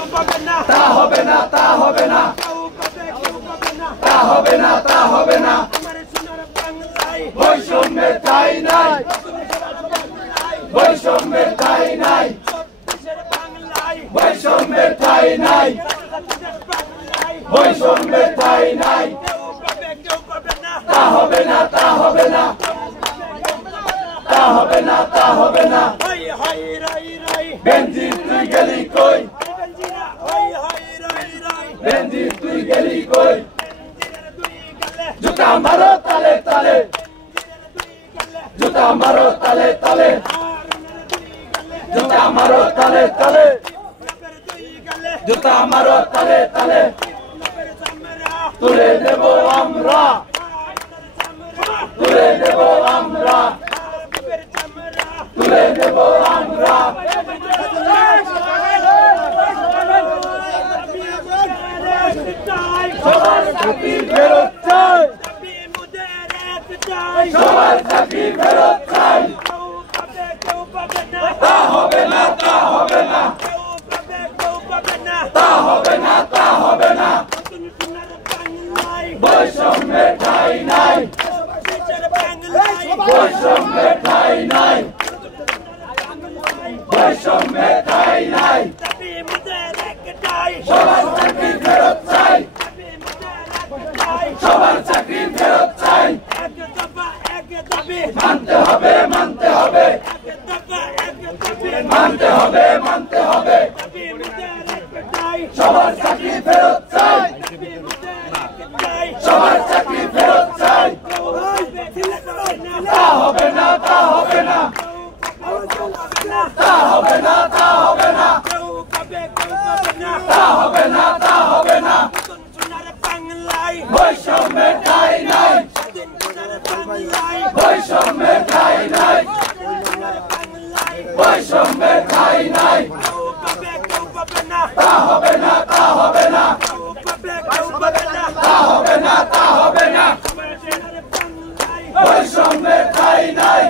তা হবে না, তা হবে না, তা হবে না, তা হবে না। বৈষম্যের ঠাঁই নাই, বৈষম্যের ঠাঁই নাই, বৈষম্যের ঠাঁই নাই, বৈষম্যের ঠাঁই নাই। তা হবে না, তা হবে না, তা হবে না, তা হবে না। বেনজির তুই গেলি কই, বেনজির তুই গেলি কই। জুতা মারো তালে তালে, জুতা মারো তালে তালে, জুতা মারো তালে তালে, জুতা মারো তালে তালে। তুলে দেব আমরা, তুলে দেব আমরা, তুলে দেব আমরা। সবার চাকরি ফেরত চাই, সবার চাকরি ফেরত চাই। তা হবে না, তা হবে না, তা হবে না, তা হবে না। বৈষম্যের ঠাঁই নাই, বৈষম্যের ঠাঁই নাই, বৈষম্যের ঠাঁই নাই। সবার চাকরি ফেরত চাই, সবার চাকরি ফেরত চাই। মানতে হবে, মানতে হবে, মানতে হবে, মানতে হবে। সবার চাকরি ফেরত চাই, সবার চাকরি ফেরত চাই। তা হবে না, তা হবে না, তা হবে না, তা হবে না, তা হবে না, তা হবে না। বৈষম্যের ঠাঁই নাই, বৈষম্যের ঠাঁই নাই, বৈষম্যের ঠাঁই নাই। তা হবে না, তা হবে না, তা হবে না, তা হবে না। বৈষম্যের ঠাঁই নাই,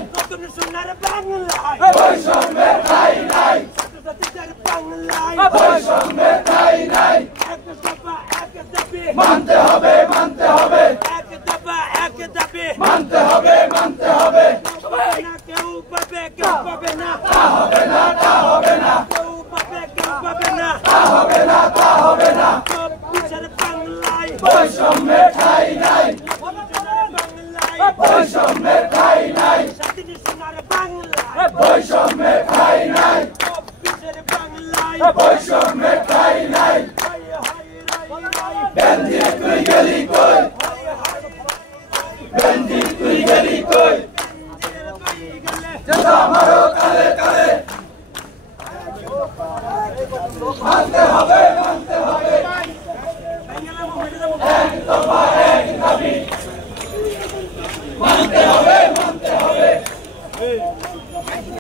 বৈষম্যের ঠাঁই নাই, বৈষম্যের ঠাঁই নাই। মানতে হবে, মানতে হবে, মানতে হবে, মানতে হবে। তা হবে না, তা হবে না, তা হবে না, তা হবে